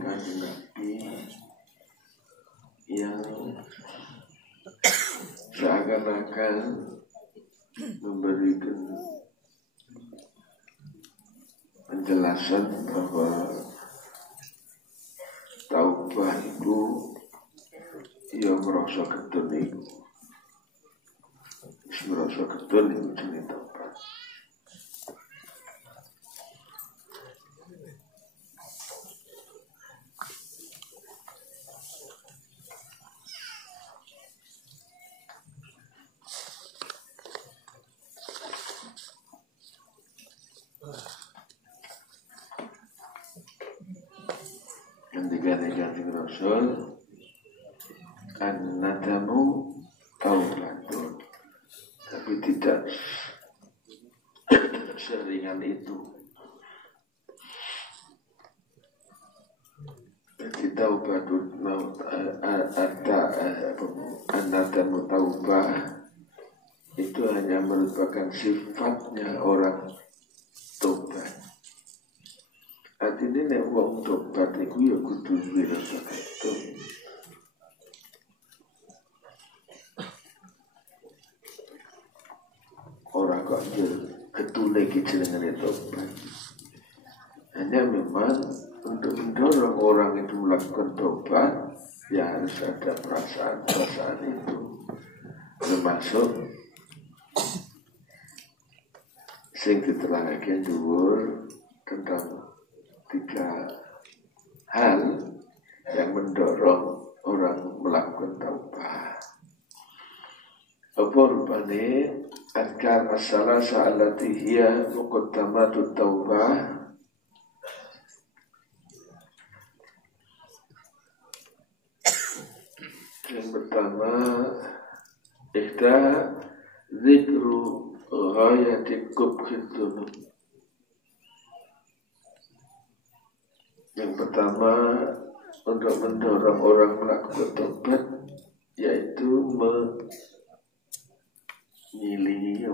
Kanjeng Nabi yang seakan-akan memberikan penjelasan bahwa taubah itu ia merasa ketun itu merasa ketun itu jenis taubah. Kanjeng Rasul an-nadamu taubatun, tapi tidak seringan itu. Jadi taubatun ada an-nadamu taubah itu hanya merupakan sifatnya orang tobat. Artinya nek wong tobat iku ya kudu duwe rasa ketun. Ora kok ketune iki jenenge tobat. Hanya memang untuk mendorong orang itu melakukan tobat, ya harus ada perasaan-perasaan itu. Termasuk sing diterangake dhuwur tentang 3 hal yang mendorong orang melakukan taubah. Apa rupanya? Adkar as-salasa allati hiya muqaddamatut taubah. Yang pertama, ihda zikru ghayati qubhid dzunub. Yang pertama untuk mendorong orang melakukan tobat yaitu mengilingi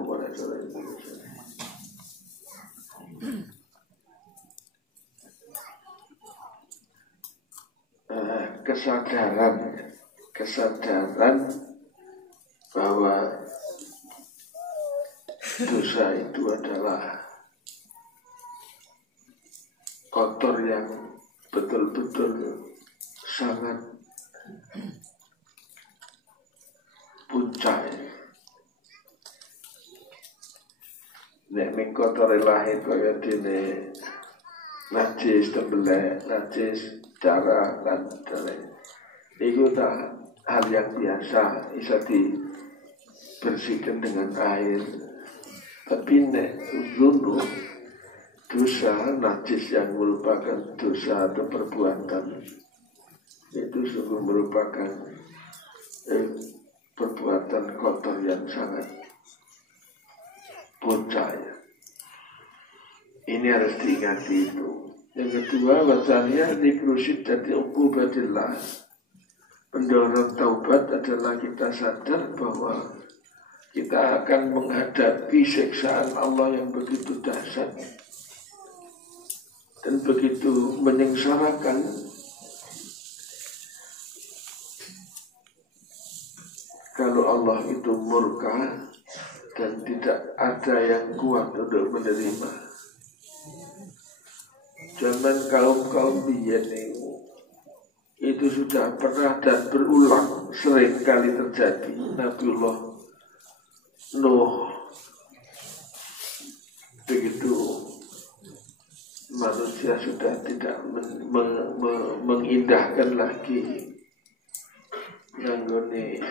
kesadaran bahwa dosa itu adalah kotor yang betul-betul sangat puncak. Nek ning kotor lahir kaya dene najis tembelek, najis darah dan lain. Itu tak hal yang biasa bisa dibersihkan dengan air. Tapi nek zunub, dosa najis yang merupakan dosa atau perbuatan itu sungguh merupakan perbuatan kotor yang sangat puncak. Ini harus diingati itu. Yang kedua, wazaniyah dikrusyidati uqubatillah. Pendorong taubat adalah kita sadar bahwa kita akan menghadapi siksaan Allah yang begitu dahsyat dan begitu menyengsarakan. Kalau Allah itu murka dan tidak ada yang kuat untuk menerima. Zaman kaum biyen itu sudah pernah dan berulang sering kali terjadi. Nabiullah Nuh begitu manusia sudah tidak mengindahkan lagi nganggone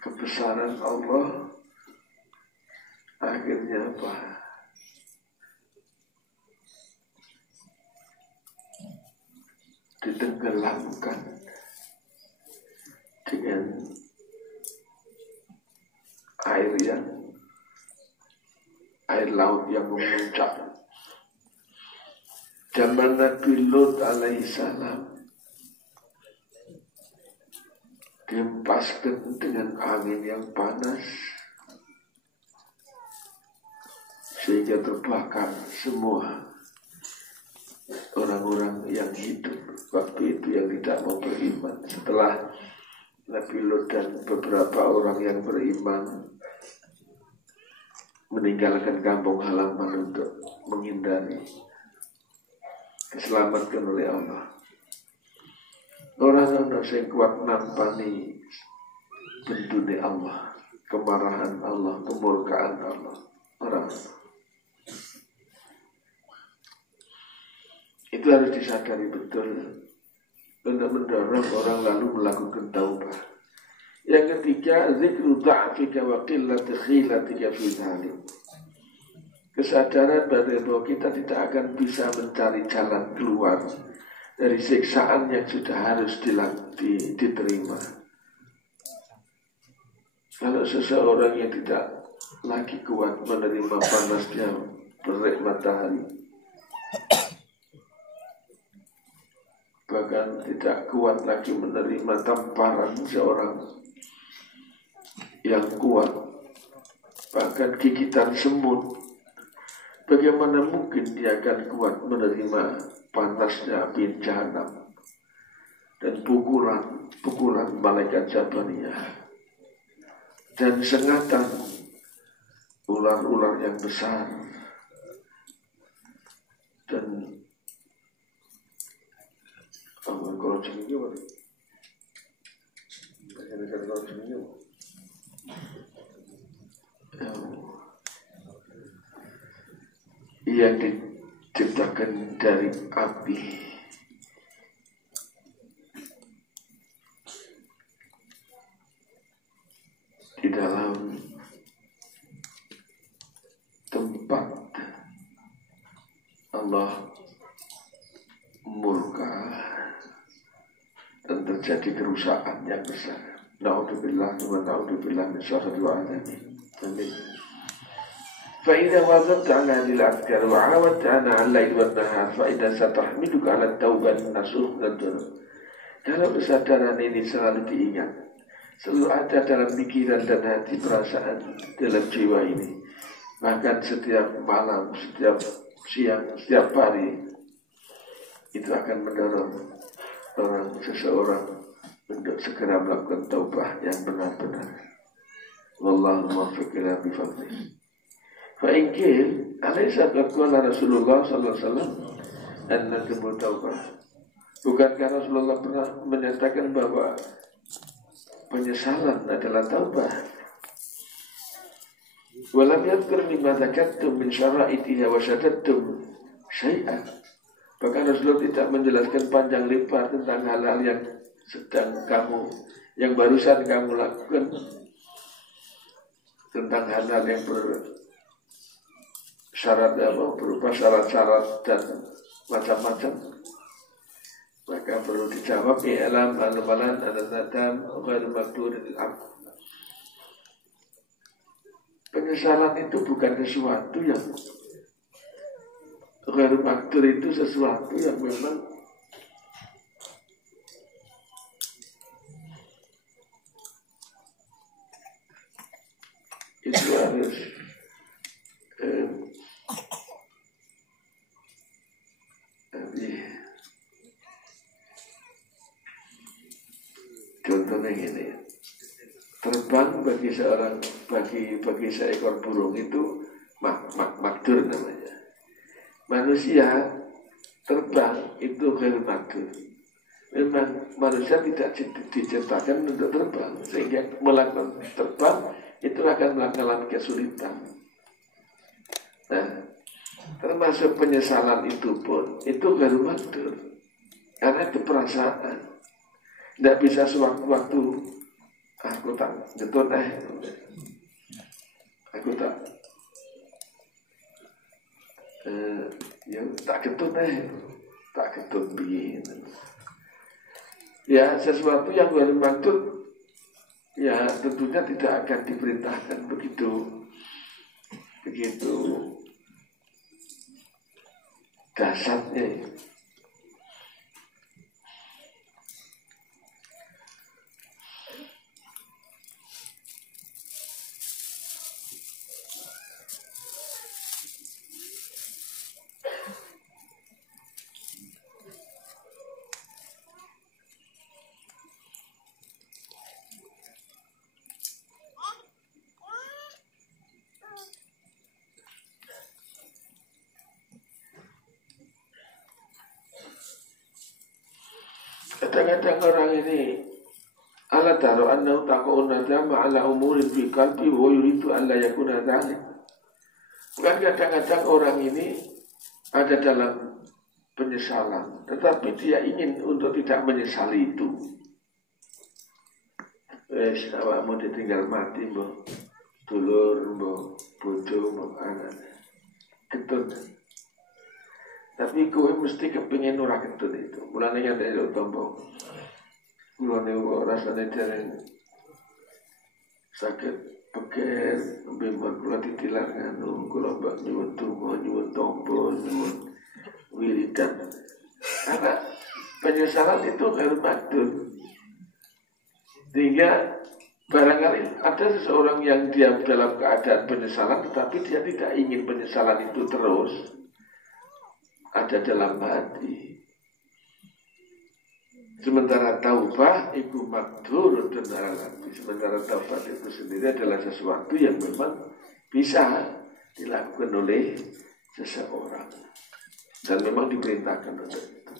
kebesaran Allah, akhirnya apa? Ditenggelamkan dengan air laut yang memuncak. Zaman Nabi Lut alaihissalam dihempaskan dengan angin yang panas sehingga terbakar semua orang-orang waktu itu yang tidak mau beriman. Setelah Nabi Lut dan beberapa orang yang beriman meninggalkan kampung halaman untuk menghindari, diselamatkan oleh Allah. Orang-orang yang kuat nampani bendune Allah, kemarahan Allah, kemurkaan Allah. Orang itu harus disadari betul untuk mendorong orang lalu melakukan taubah. Yang ketiga, zikru dha'fika wa qillati khilatika fi dhalik. Kesadaran bahwa kita tidak akan bisa mencari jalan keluar dari siksaan yang sudah harus diterima. Kalau seseorang yang tidak lagi kuat menerima panasnya terik matahari, bahkan tidak kuat lagi menerima tamparan seorang yang kuat, bahkan gigitan semut, bagaimana mungkin dia akan kuat menerima panasnya api jahanam dan pukulan malaikat Jabariyah dan sengatan ular-ular yang besar dan kalau jenisnya yang diciptakan dari api. Di dalam tempat Allah murka dan terjadi kerusakan yang besar. Na'udzubillah wa na'udzubillah min syarri wa'adami. Amin. فإذا واظبت على هذه الأذكار وعاودت على الليل والنهار فإذا ستحملك على التوبة النصوح dan الذنوب. Kalau kesadaran ini selalu diingat, selalu ada dalam pikiran dan hati, perasaan dalam jiwa ini, bahkan setiap malam, setiap siang, setiap hari, itu akan mendorong seseorang untuk segera melakukan taubah yang benar-benar. Wallahu muwaffiq ila bifadlih. Fa'ingkil alaisa qala Rasulullah sallallahu alaihi wasallam an-nadmu taubah. Bukankah Rasulullah pernah menyatakan bahwa penyesalan adalah taubah? Walam yadhkur mimma dzakattum min syara'itiha wa syaddattum syai'an. Bahkan Rasulullah tidak menjelaskan panjang lebar tentang hal-hal yang yang barusan kamu lakukan, tentang hal-hal yang berupa syarat-syarat dan macam-macam. Maka perlu dijawab i'lam al-malan an-nadam ghairu maqduril abd. Penyesalan itu bukan sesuatu yang ghairu maqdur, itu sesuatu yang memang itu harus contohnya gini, terbang bagi seekor burung itu makdur namanya. Manusia terbang itu ghairu makdur. Memang manusia tidak diciptakan untuk terbang, sehingga melakukan terbang itu akan mengalami kesulitan. Nah, termasuk penyesalan itu pun itu ghairu makdur, karena itu perasaan. Tidak bisa sewaktu-waktu aku tak getun aku tak tak getun tak getun begini. Ya, sesuatu yang ghairu makdur ya tentunya tidak akan diperintahkan begitu dasarnya. kadang-kadang orang ini ala taro annahu taqa'un nadama ala umurin fi qalbi wa yuridu an la yakuna dhalik. Bukan kadang-kadang orang ini ada dalam penyesalan, tetapi dia ingin untuk tidak menyesali itu. Awakmu ditinggal mati, mbok dulur, mbok bojo, mbok anak, ketun. Tapi kowe mesti kepingin ora ketun itu. Mulane kan ada tombo. Mulane rasane dereng sakit peker, bimbang kula ditilar nganu, kula mbak nyuwun donga, nyuwun tombo, nyuwun wiridan. Karena penyesalan itu harus madun. Sehingga barangkali ada seseorang yang dia dalam keadaan penyesalan, tetapi dia tidak ingin penyesalan itu terus ada dalam hati. Sementara taubah itu makdur dan hati. Sementara taubat itu sendiri adalah sesuatu yang memang bisa dilakukan oleh seseorang dan memang diperintahkan untuk itu.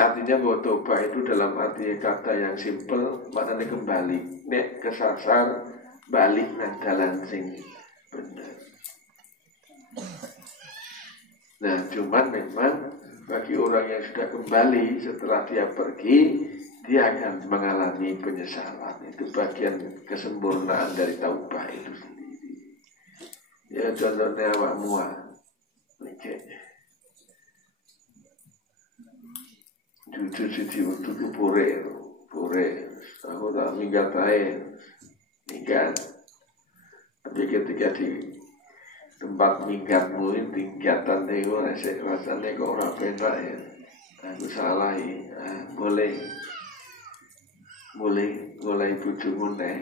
Artinya bahwa taubah itu dalam arti kata yang simpel, maknanya kembali, nek kesasar balik nang dalan sing benar. Nah, cuman memang bagi orang yang sudah kembali setelah dia pergi, dia akan mengalami penyesalan. Itu bagian kesempurnaan dari taubah itu sendiri. Ya contohnya awakmu jujur siji waktu itu pure, aku tak minggat aja, minggat. Tapi ketika di tempat minggatmu ini tingkatan itu rasanya kok orang penak ya. Aku salah ya, mulai bujumu nih.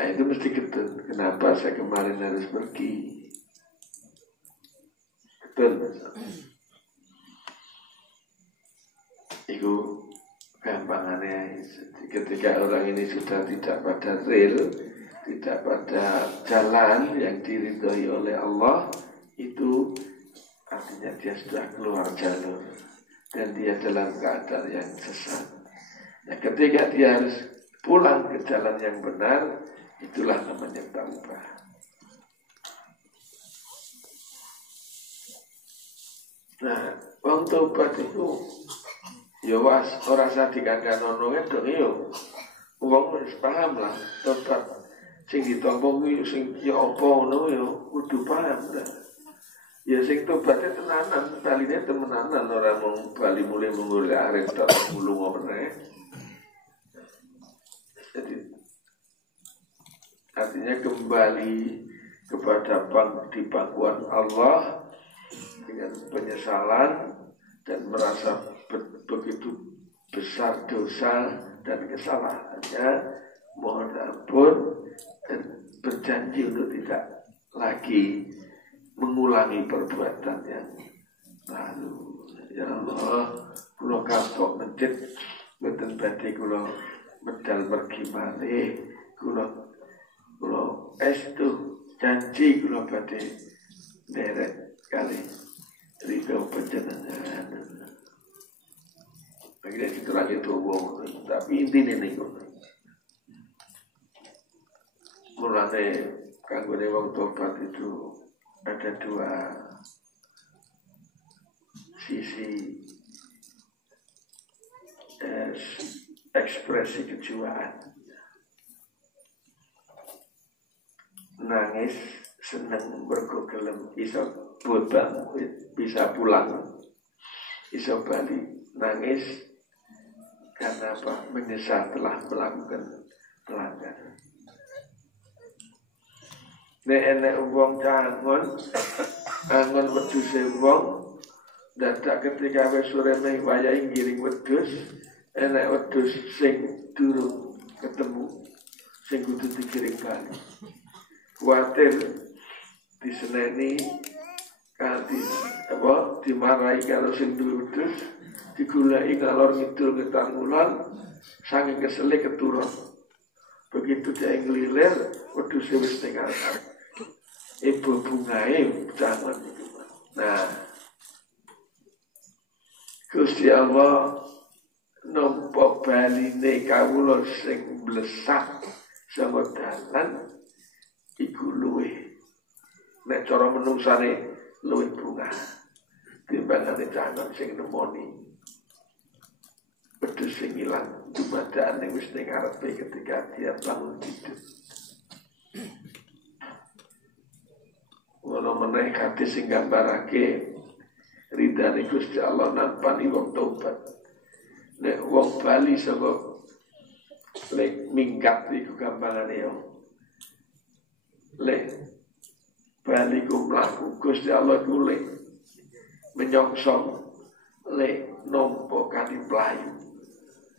Nah itu mesti ketun. Kenapa saya kemarin harus pergi? Ketun. Itu gampangannya. Ketika orang ini sudah tidak pada real, tidak pada jalan yang diridhoi oleh Allah, itu artinya dia sudah keluar jalur dan dia dalam keadaan yang sesat. Nah, ketika dia harus pulang ke jalan yang benar, itulah namanya taubah. Nah, wong taubat itu ya was ora usah dikandani dong yo. Wong wis paham lah taubat. Sing ditampa kuwi sing ya apa ngono ya kudu paham ta. Ya sing tobatnya tenanan, baline temenanan ora mung bali mulai menggolek arep tok mulung meneh. Jadi artinya kembali kepada di pangkuan Allah dengan penyesalan dan merasa begitu besar dosa dan kesalahannya, mohon ampun dan berjanji untuk tidak lagi mengulangi perbuatan yang lalu. Ya Allah, kula kapok mencet mboten badhe kula medal pergi malih, kula estu janji kula badhe derek kali ridho panjenengan. Akhirnya diterangin doa, tapi intinya niku. Mulane kanggone wong tobat itu ada dua sisi ekspresi kejiwaan. Nangis seneng mergo gelem iso bobang bisa pulang, iso bali. Nangis karena apa? Menyesal telah melakukan pelanggaran. Nek enek wong angon wedhuse wong dadak ketika wis sore meh wayahe ngiring wedhus, enek wedhus sing durung ketemu sing kudu dikiring bali. Kuwatir diseneni kanthi apa dimarahi karo sing duwe wedhus, digulai ngalor ngidul ngetan ngulon saking kesele keturun. Begitu dia ngelilir wedhuse wis ning ngarep. Ibu bungae jangan. Nah, Gusti Allah nampa baline kawula sing blesak sama dalan iku luwih nek cara menungsane luwih bunga timbangane jalan sing nemoni wedhus sing ilang dumadane wis ning ngarepe ketika dia bangun tidur. Wala meneh hadis sing gambarake ridane Gusti Allah nampani wong tobat. Nek wong bali saka lek minggat iku gambarane yo. Lek bali ku mlaku Gusti Allah ku lek menyongsong lek nampa kanthi playu.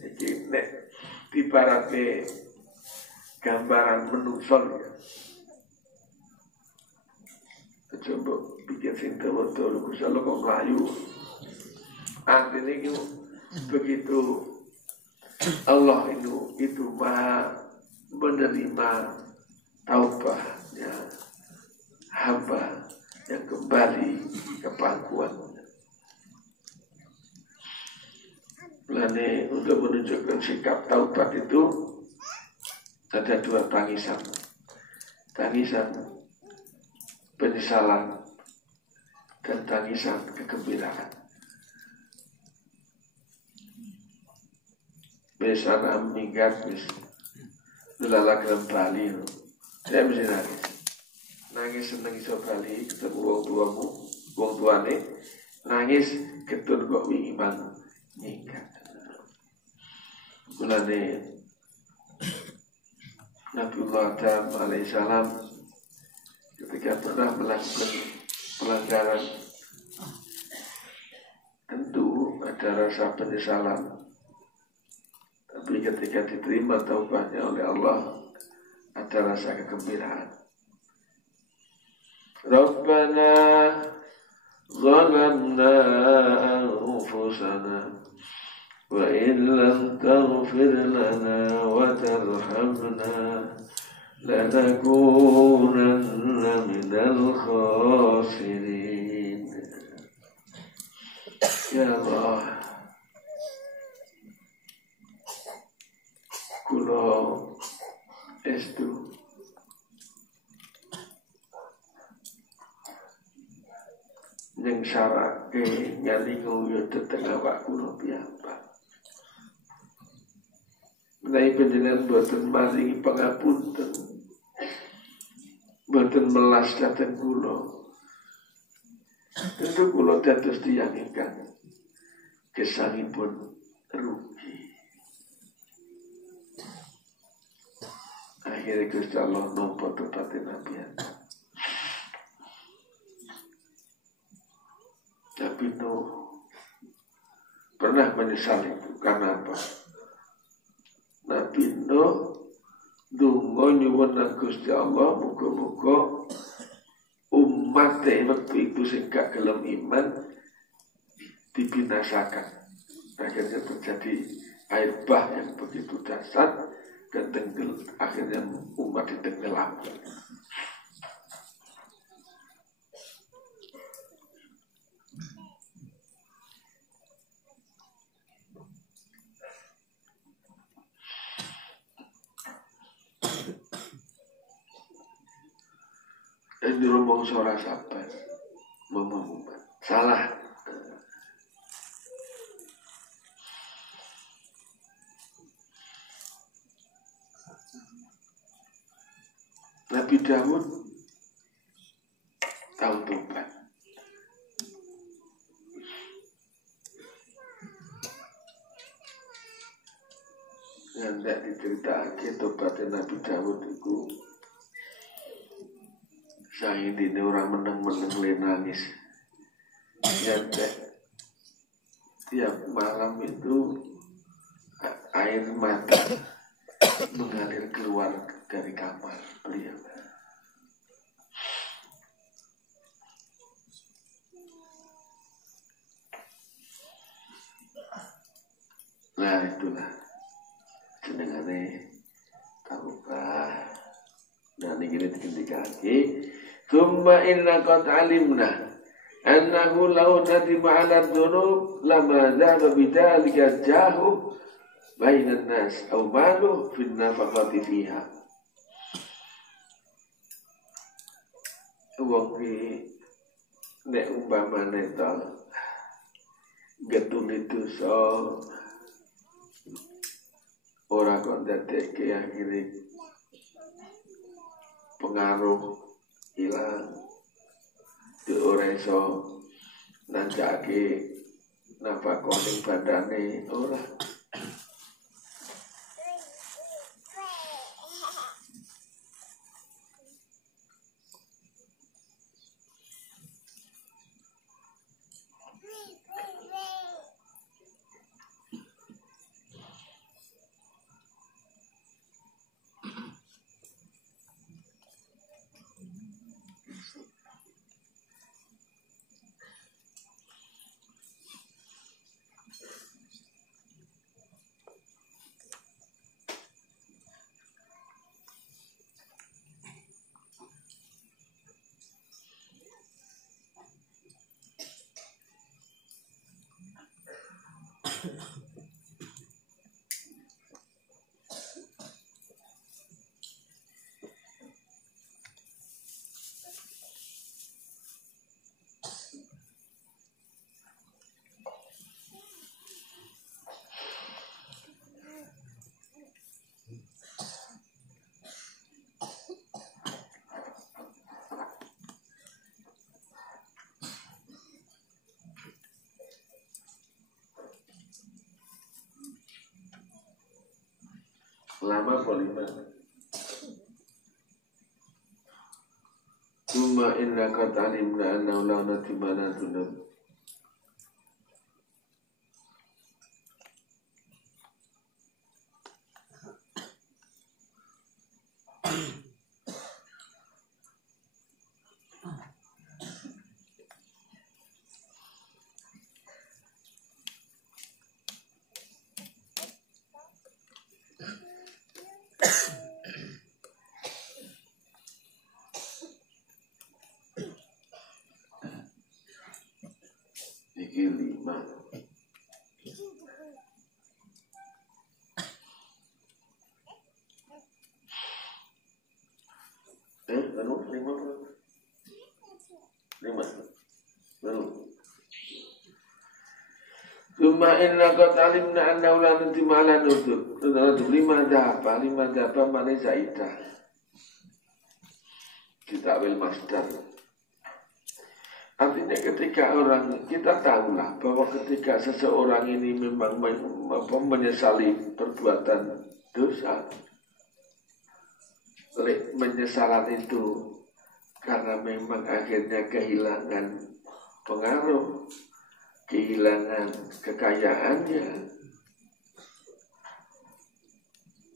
Iki nek dibarake gambaran menungso ya. Coba bikin sing betul Gusti Allah kok melayu. Artinya itu begitu Allah itu maha menerima taubatnya hamba yang kembali ke pangkuannya. Lalu untuk menunjukkan sikap taubat itu ada dua tangisan. Tangisan penyesalan dan tangisan kegembiraan. Besana minggat bis lala kelam Bali. Saya mesti nangis. Nangis seneng iso Bali ketemu wong tuane. Nangis ketun kok wingi mang minggat. Mulane Nabiullah Adam alaihissalam ketika pernah melakukan pelanggaran tentu ada rasa penyesalan, tapi ketika diterima taubatnya oleh Allah ada rasa kegembiraan. Rabbana zalamna anfusana wa in lam taghfir lana wa tarhamna لنكونن من الخاسرين. Ya Allah, kula estu ning syarake nyalingu yo teteng awak kula piyambak. Menawi panjenengan boten maringi pangapunten, boten melas dhateng kula, tentu kula dados tiyang ingkang gesangipun rugi. Akhirnya Gusti Allah nampa tobaté Nabi Adam. Tapi Nuh pernah menyesal itu karena apa? Nabi Nuh donga nyuwun nang Gusti Allah muga-muga umat waktu itu sing gak gelem iman dibinasakan. Akhirnya terjadi air bah yang begitu dahsyat dan akhirnya umat ditenggelam. Dan dirombong suara sabar ngomong salah. Nabi Dawud tahu tobat. Yang tidak diceritakan tobatnya Nabi Dawud itu saya ini orang meneng-meneng le nangis. Ya tiap malam itu air mata mengalir keluar dari kamar beliau. Nah itulah jenengane taubat. Nah ini kita dikendikake. Thumma inna qad alimna annahu law nadima 'ala dzunub lama dhaba bidzalika jahu bainan nas aw malu fi nafaqati fiha. Wong iki nek umpamane to getune dosa ora kok dadekke akhire pengaruh ilang di ora iso nanjake nafkah ning badane ora. Lama polima. Summa inna qad alimna annahu la natimana dunab. Iki 5. Anu 5. Summa inna qad alimna annahu la nantimala nudub. 5 dhapa mana zaidah. Ditakwil masdar. Artinya ketika kita tahulah bahwa ketika seseorang ini memang menyesali perbuatan dosa, menyesalan itu karena memang akhirnya kehilangan pengaruh, kehilangan kekayaannya.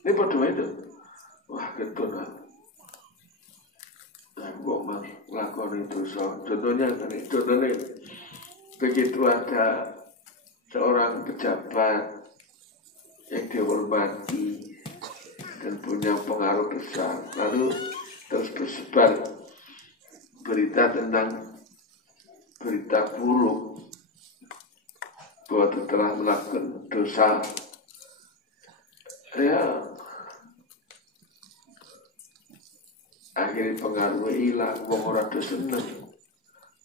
Ini berdua itu, wah ketuna. Kok melakukan itu contohnya begitu ada seorang pejabat yang dihormati dan punya pengaruh besar, lalu terus bersebar berita buruk bahwa telah melakukan dosa, ya akhirnya pengaruhnya hilang, wong ora seneng,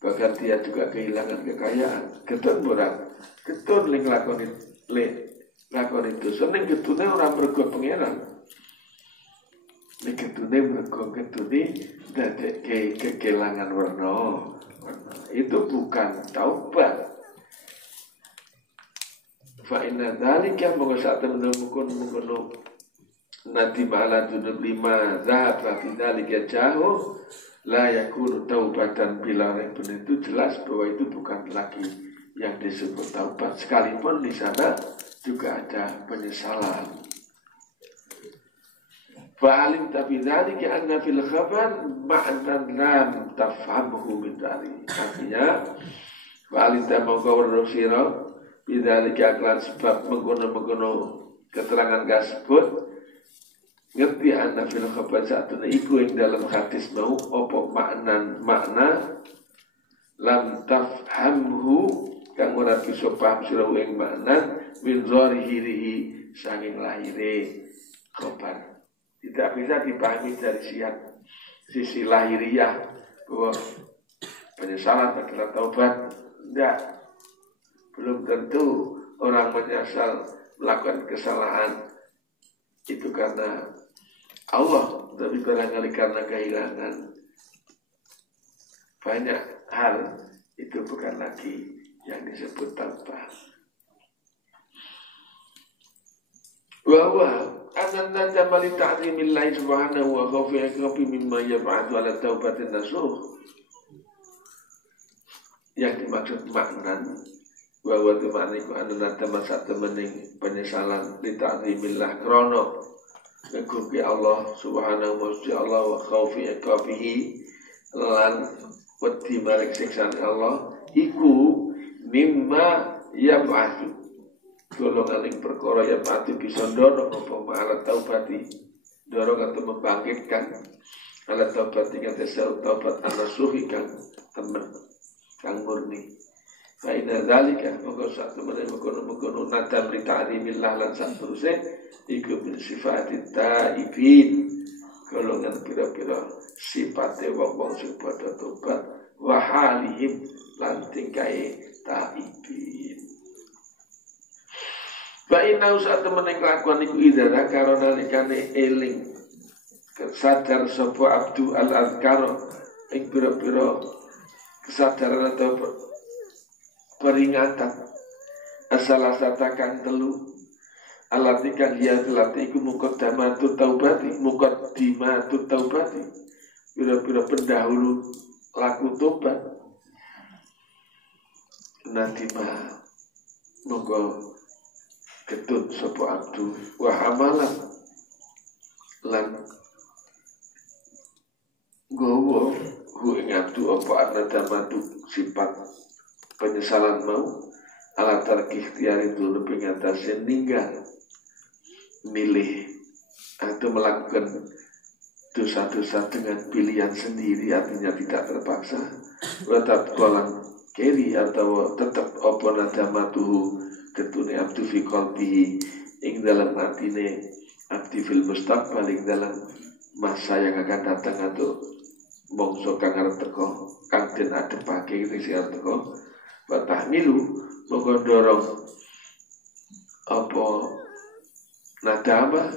bahkan dia juga kehilangan kekayaan. Ketun berat, ketun lakoni dosa, ning ketune ora mergo pangeran, ning ketune mergo ketune dadekke kekelangan warna. Itu bukan taubat. Fa inna dzalika mengasa temen-temen nanti malah dunub 5 zahab dzalika jahu la yakunu taubatan bila raibun. Itu jelas bahwa itu bukan lagi yang disebut taubat, sekalipun di sana juga ada penyesalan. Fa'alim tapi dzalika anna fil khabar ma'nan lam tafhamhu min dari. Artinya fa'alim ta mongko weruh sira bidzalika aklan sebab mengkono-mengkono keterangan tersebut ngerti anna fil khabar satuna iku ing dalam hadis mau apa makna lam tafhamhu kang ora bisa paham sira ing makna min zahirihi saking lahire khobar. Tidak bisa dipahami dari sisi lahiriah bahwa penyesalan adalah taubat. Tidak, belum tentu orang menyesal melakukan kesalahan itu karena Allah, tapi barangkali karena kehilangan banyak hal, itu bukan lagi yang disebut taubat. Bahwa anna jamali ta'zimillahi subhanahu wa khawfi iqabi mimma yab'atu ala taubatin nasuh. Yang dimaksud maknan bahwa itu makniku anna tamasa temening penyesalan li ta'zimillah krono nggugi Allah subhanahu wa ta'ala wa khawfi iqabihi lan wedi marang siksane Allah iku mimma yab'atu golongan yang perkara yang mati bisa dorong apa alat taubati dorong atau membangkitkan alat taubati kata sel taubat an-nasuhi kang temen kang murni faina dzalika maka sak temene mengkono nadam li ta'limillah lan satruse iku min sifatit taibin golongan pira-pira sifate wong-wong sing padha tobat wa halihim lan tingkae taibin. Ba'inau saat temening kelakuan iku idara karena nalikane eling sadar sapa abdu al-azkaro ing pira-pira kesadaran atau peringatan asalah satakan telu alatikan dia telati iku muqaddimatu taubati pira-pira pendahulu laku tobat nanti mah monggo ketut sopo abdu wa hamalan lan gowo hu ing abdu apa anadamatu sifat penyesalan mau ala tarki ikhtiar itu lebih ngatasin ninggal milih atau melakukan dosa-dosa dengan pilihan sendiri artinya tidak terpaksa watat kolang keri atau tetap apa nadamatuhu ketune abdu fi qalbihi ing dalam atine abdi fil mustaqbal ing dalam masa yang akan datang atau mongso kang arep teko kang den adepake iki arep teko wa tahmilu monggo dorong apa nadama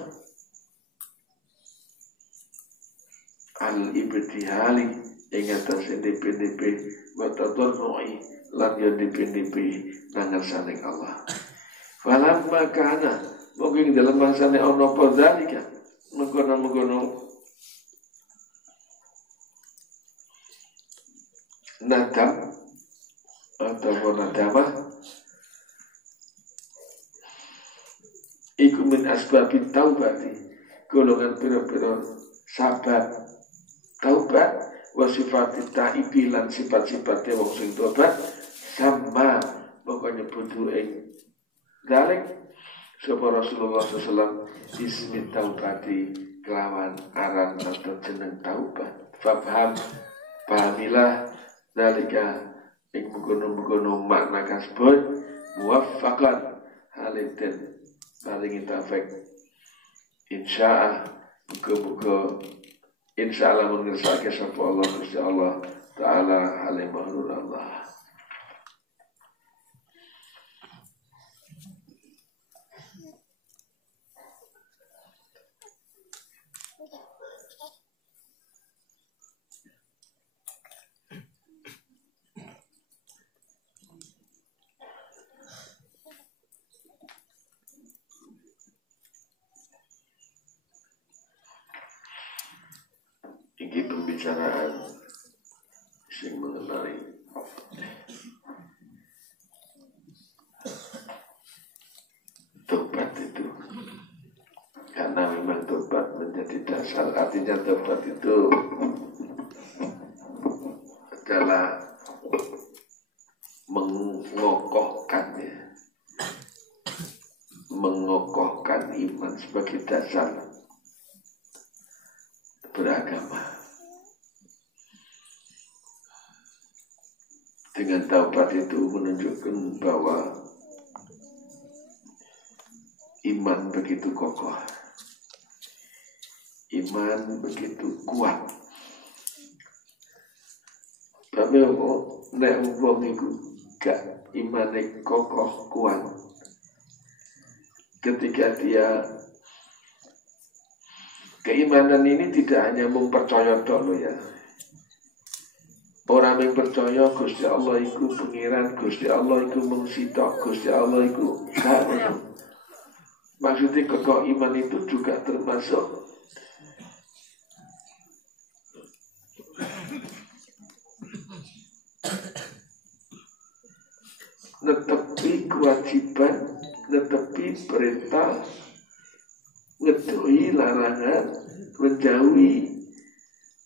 al ibtihali ing atas DP wa tadarrui lan yo DP nang saning Allah. Falamma kana mungkin dalam masane ono apa zalika mengkono nadam atau nadamah iku min asbabit taubati golongan pira-pira sabat taubat wa sifatit taibi lan sifat-sifate wong sing tobat sama pokoknya butuh ing dalek sapa Rasulullah SAW ismi taubati kelawan aran atau jeneng taubat pahamilah dalika ing mengkono makna kasbut muwaffaqan haliden paling taufik insyaallah muga-muga insyaallah mengersake sapa Allah Gusti Allah taala halimahul Allah. Ini pembicaraan yang mengenai tobat itu, karena memang tobat menjadi dasar. Artinya tobat itu adalah mengokohkan iman sebagai dasar beragama. Dan taubat itu menunjukkan bahwa iman begitu kokoh, iman begitu kuat. Tapi nek wong iku gak imane kokoh kuat, ketika dia keimanan ini tidak hanya mempercaya dulu ya. Orang yang percaya Gusti Allah iku pengiran, Gusti Allah iku mengsitok, Gusti Allah iku gak. Maksudnya kokoh iman itu juga termasuk netepi kewajiban, netepi perintah, ngedoi larangan, menjauhi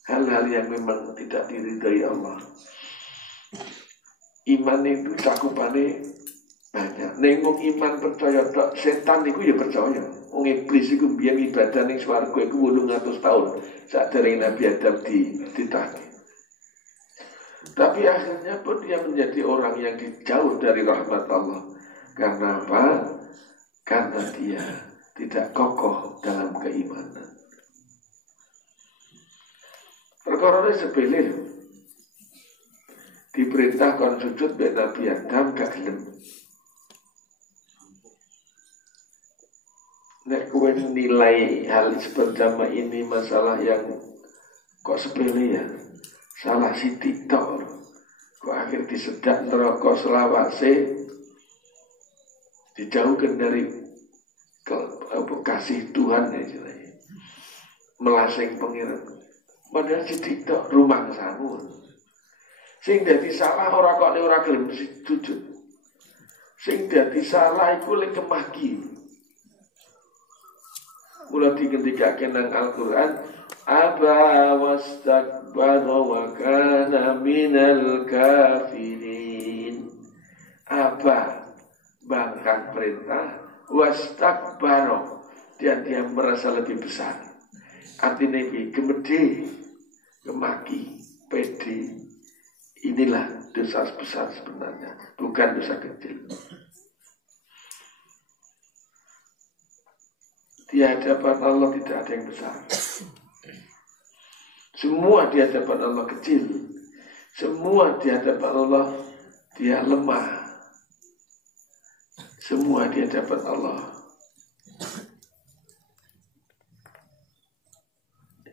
hal-hal yang memang tidak diridhai Allah. Iman itu cakupannya banyak. Nengok iman percaya tak setan itu ya percaya. Wong iblis itu biar ibadah ning swarga iku 800 tahun saat dari Nabi Adam ditagih. Tapi akhirnya pun dia menjadi orang yang dijauh dari rahmat Allah. Karena apa? Karena dia tidak kokoh dalam keimanan. Perkara sepele lho. Diperintahkan sujud be Nabi Adam gak gelem. Nek kowe nilai hal seperti ini masalah yang kok sepele ya. Salah sithik tok. Kok akhir disedak neraka selawase dijauhkan dari kasih Tuhan ya istilahnya. Melasing pengiran. Padahal sithik tok rumah sangun. Sing dadi salah ora kok ora gelem sujud. Sing dadi salah iku lek kemaki. Mula digendikaken nang Al-Qur'an, aba wastakbara wa kana minal kafirin. Aba bangkang perintah, wastakbara dan dia merasa lebih besar. Artinya ini gemede, gemaki, pede. Inilah dosa besar sebenarnya, bukan dosa kecil. Di hadapan Allah tidak ada yang besar. Semua di hadapan Allah kecil. Semua di hadapan Allah dia lemah. Semua di hadapan Allah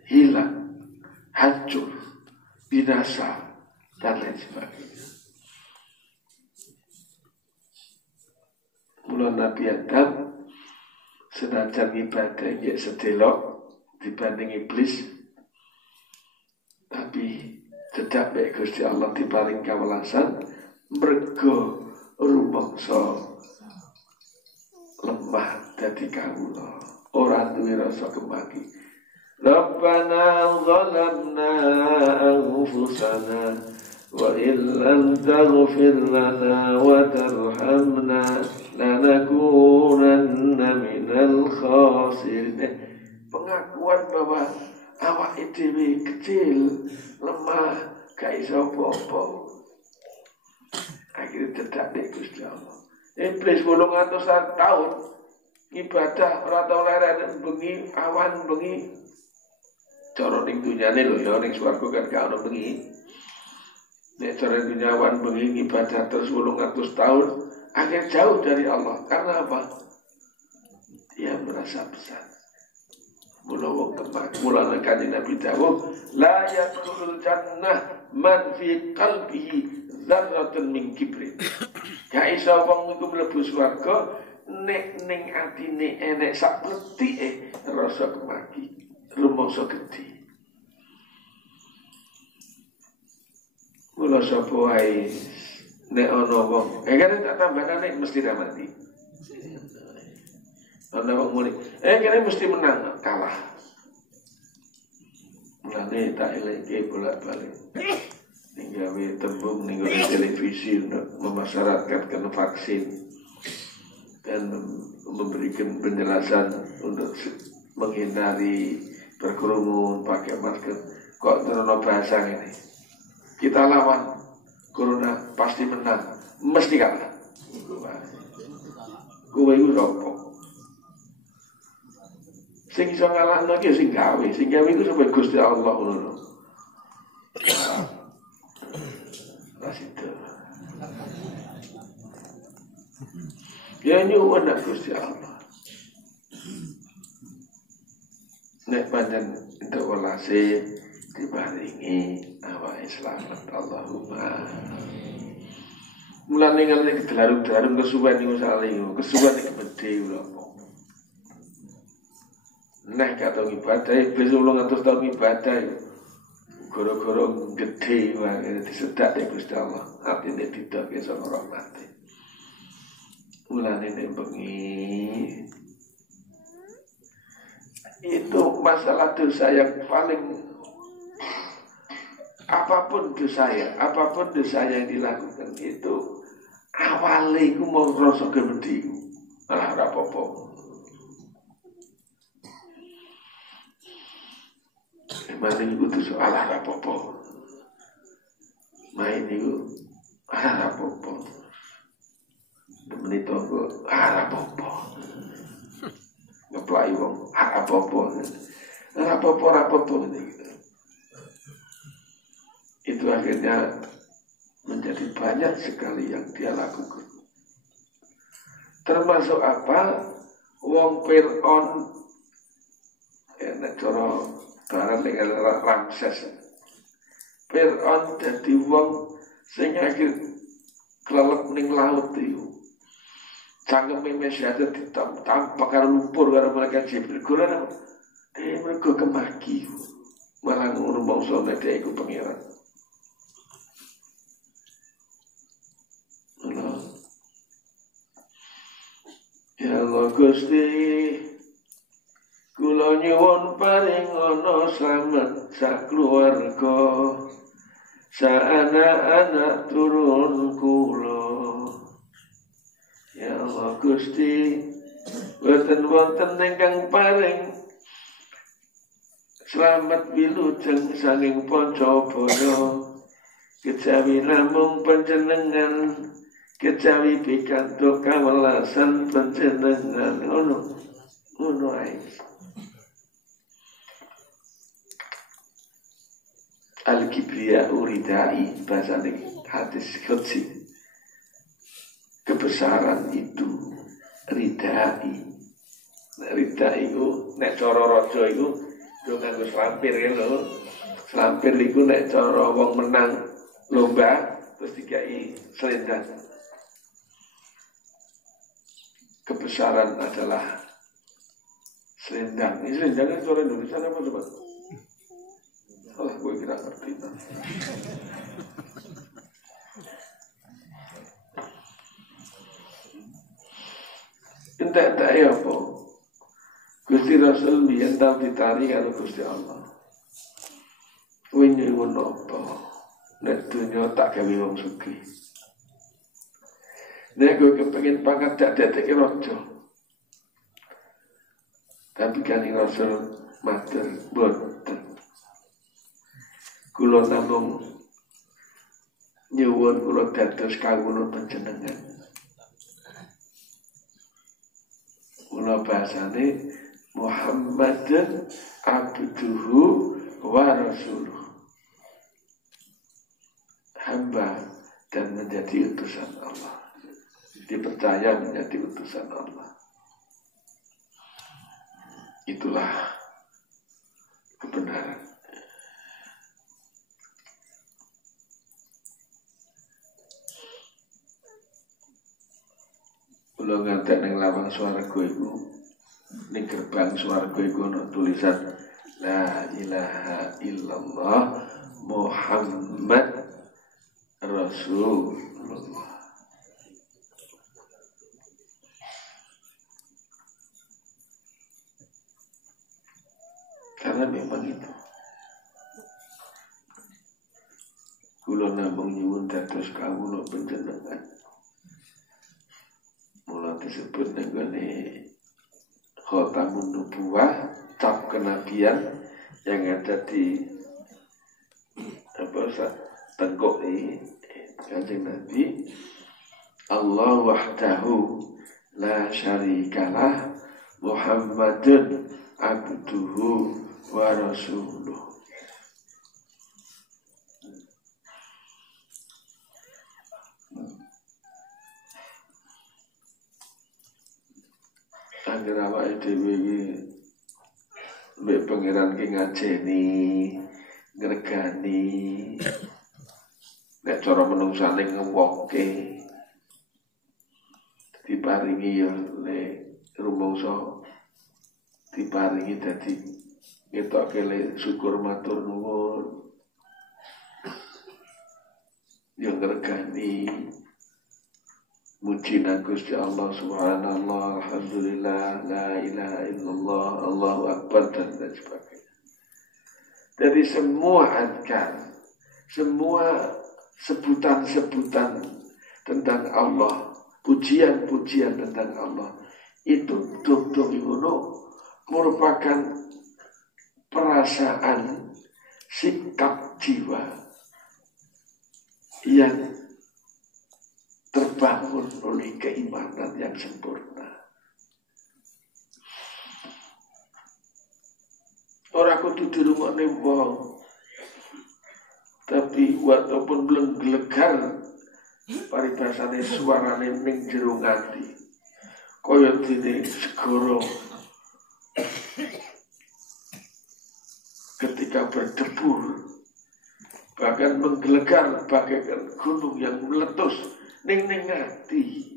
hilang, hancur, binasa, dan lain sebagainya. Mula Nabi Adam senajan ibadahnya sedelok dibanding iblis, tapi tetap baik Gusti Allah diparing kawelasan mergo rumangsa lemah dadi kawula ora duwe rasa kemaki. Rabbana zalamna anfusana wa illam taghfir lana wa tarhamna lanakunanna minal khasirin. Pengakuan bahwa awak dhewe kecil, lemah, gak iso apa-apa. Akhirnya tetap nek Gusti Allah. Iblis 800 tahun ibadah ora tau leren bengi, awan bengi. Cara ning dunyane lho ya, ning swarga kan gak ono bengi. Nek cara dunya awan bengi ibadah terus 800 tahun, akhir jauh dari Allah. Karena apa? Dia merasa besar. Mula wong kemak, mula nekani Nabi dawuh, la yadkhulul jannah man fi qalbihi dzarratun min kibrin. Gak iso wong iku mlebu swarga nek ning atine enek sak pletike rasa kemaki, rumangsa gedhe. Mula sapa wae nek ana wong, kan tak tambahane mesti ra mati. Ana wong muni, kene mesti menang, kalah. Mulane tak eleke bolak-balik. Ninggawe tembung ninggawe televisi untuk memasyarakatkan vaksin dan memberikan penjelasan untuk menghindari berkerumun, pakai masker. Kok terlalu bahasa ini? Kita lawan corona pasti menang, mesti kalah. Kowe iku sapa? Sing iso ngalahno iki sing gawe iku sampe Gusti Allah ngono. Itu. Ya nyuwun nak Gusti Allah. Nek pancen entuk welase diparingi awake slamet Allahumma. Mulane ngerti kedarum-darum kesuwen niku saling kesuwen iki gedhe lho. Nek kata ibadah besok 800 tahun ibadah gara-gara gedhe wae disedak nek Gusti Allah atine didoke sama rahmate. Mulane nek bengi itu masalah dosa yang paling apapun dosa yang dilakukan itu awalnya itu mau rasa gemedi malah rapopo emang itu dosa malah rapopo main itu malah rapopo temen itu aku rapopo ngeplai wong rapopo itu akhirnya menjadi banyak sekali yang dia lakukan. Termasuk apa? Wong Fir'aun nek cara barang dengan Ramses. Fir'aun dadi wong sing akhir kelelep ning laut itu. Cangkeme mesyadat ditampak karo lumpur karo malaikat Jibril. Kuwi mereka kemaki. Malah ngono bangsa nek iku pangeran. Ya Allah Gusti kula nyuwun paring ana slamet sak keluarga sak anak-anak turun kula. Ya Allah Gusti wonten ingkang paring slamet wilujeng saking Pancabaya kejawi namung panjenengan kejawi pikantuk kawelasan panjenengan ngono ae. Al-Kibriya uridai bahasa hadis qudsi. Kebesaran itu ridai. Ridai itu nek cara raja iku yo nganggo slampir lho. Slampir iku nek cara wong menang lomba terus dikai selendang. Kebesaran adalah selendang. Ini selendang kan suara Indonesia apa coba? Salah gue kira ngerti. Entah ya apa. Gusti Rasul biyen tau ditari karo Gusti Allah. Kuwi nyuwun apa? Nek dunya tak gawe wong sugih. Nek gue kepengen pangkat tak dadeke raja. Tapi kan Rasul matur boten. Kula namung nyuwun kula dados kawula panjenengan. Kula bahasane Muhammadan abduhu wa rasuluh. Hamba dan menjadi utusan Allah. Dipercaya menjadi utusan Allah. Itulah kebenaran. Kula ngantek ning lawang swarga iku ning gerbang swarga iku ana tulisan La ilaha illallah Muhammad Rasulullah. Karena memang itu. Kula namung nyuwun dados kawula panjenengan. Mula disebut nggone Khatamun Nubuwah, cap kenabian yang ada di apa tengkuk ini Kanjeng Nabi, Allah wahdahu la syarikalah Muhammadun abduhu wa rasuluh. Angger awake dhewe iki mbek pangeran ki ngajeni, ngregani. Nek cara menungsane ngewokke diparingi ya nek rumangsa diparingi dadi ngetokke le syukur matur nuwun. Yang ngregani muji nang Gusti Allah subhanallah, alhamdulillah, la ilaha illallah, Allahu akbar dan lain sebagainya. Dari semua adkar, semua sebutan-sebutan tentang Allah, pujian-pujian tentang Allah itu dok-dok merupakan perasaan sikap jiwa yang terbangun oleh keimanan yang sempurna. Ora kudu dirungokne wong, tapi walaupun belum gelegar paribasane suarane ning jero ati kaya dene segara ketika berdebur, bahkan menggelegar bagaikan gunung yang meletus ning ati.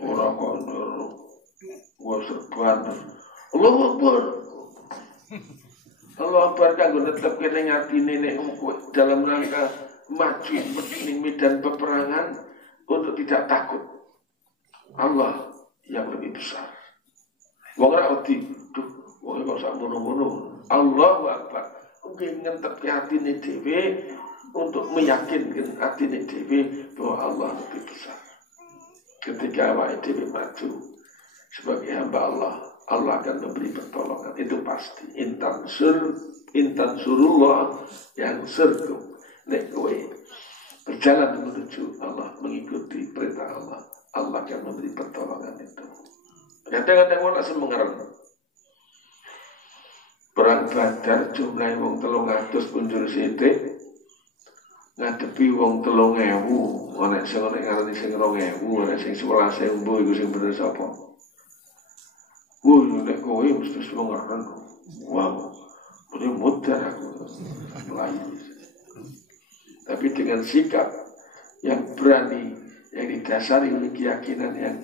Ora kono wis serban Allahu Akbar. Allah Akbar kanggo netepke ning atine nek dalam rangka maju ning medan peperangan untuk tidak takut. Allah yang lebih besar. Wong ora wedi, duh, wong kok sak ngono-ngono. Allahu Akbar. Mungkin ngentepke atine dhewe untuk meyakinkan atine dhewe bahwa Allah lebih besar. Ketika awake dhewe maju sebagai hamba Allah, Allah akan memberi pertolongan, itu pasti. Intan surullah yang sergum. Nek kowe berjalan menuju Allah, mengikuti perintah Allah, Allah akan memberi pertolongan itu. Kadang-kadang orang semengerem. Perang Badar jumlah wong 300 punjul sithik ngadepi wong 3.000, ana sing ngarani sing 2.000, ana sing 11.000 iku sing bener sapa? Nek kowe mesti semengerem. Wow. Udah mudah aku melayu. Tapi dengan sikap yang berani, yang didasari oleh keyakinan yang